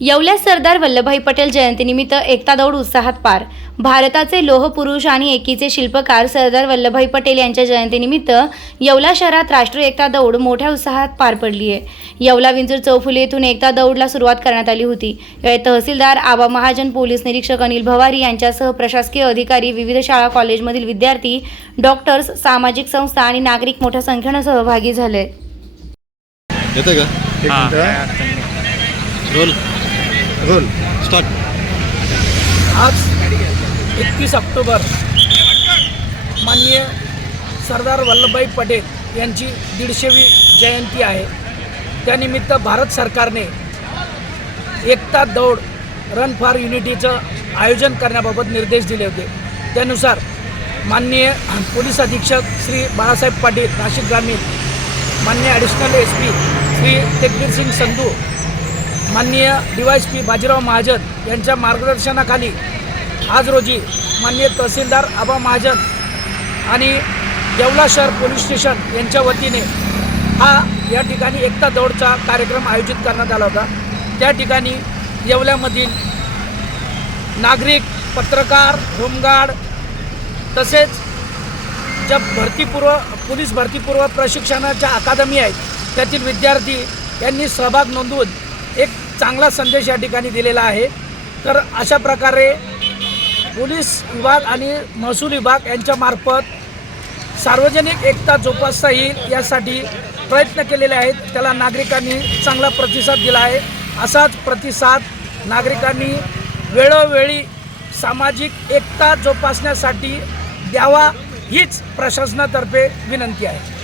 येवल्यात सरदार वल्लभभाई पटेल जयंतीनिमित्त एकता दौड उत्साहात पार। भारताचे लोहपुरुष आणि एकीचे शिल्पकार सरदार वल्लभभाई पटेल यांच्या जयंतीनिमित्त येवला शहरात राष्ट्रीय एकता दौड मोठ्या उत्साहात पार पडली आहे। येवला विंचूर चौफुली येथून एकता दौडला सुरुवात करण्यात आली होती। यावेळी तहसीलदार आबा महाजन, पोलीस निरीक्षक अनिल भवारी यांच्यासह प्रशासकीय अधिकारी, विविध शाळा कॉलेजमधील विद्यार्थी, डॉक्टर्स, सामाजिक संस्था आणि नागरिक मोठ्या संख्येने सहभागी झाले। येतं का? एक मिनिट. Role start. आज 31 ऑक्टोबर माननीय सरदार वल्लभभाई पटेल यांची 150वी जयंती आहे। त्यानिमित्त भारत सरकारने एकता दौड रन फॉर युनिटीचं आयोजन करण्याबाबत निर्देश दिले होते। त्यानुसार माननीय पोलीस अधीक्षक श्री बाळासाहेब पाटील नाशिक ग्रामीण, माननीय ॲडिशनल SP श्री तेगबीर सिंग संधू, माननीय DYSP बाजीराव महाजन यांच्या मार्गदर्शनाखाली आज रोजी माननीय तहसीलदार आबा महाजन आणि येवला शहर पोलीस स्टेशन यांच्या वतीने या ठिकाणी एकता दौडचा कार्यक्रम आयोजित करण्यात आला होता। त्या ठिकाणी येवल्यामधील नागरिक, पत्रकार, होमगार्ड तसेच ज्या पोलीस भरतीपूर्व प्रशिक्षणाच्या अकादमी आहेत त्यातील विद्यार्थी यांनी सहभाग नोंदवून एक चांगला संदेश या ठिकाणी दिलेला आहे। तर अशा प्रकारे पोलीस विभाग आणि महसूल विभाग यांच्यामार्फत सार्वजनिक एकता जोपासता येईल यासाठी प्रयत्न केलेले आहेत। त्याला नागरिकांनी चांगला प्रतिसाद दिला आहे। असाच प्रतिसाद नागरिकांनी वेळोवेळी सामाजिक एकता जोपासण्यासाठी द्यावा हीच प्रशासनातर्फे विनंती आहे।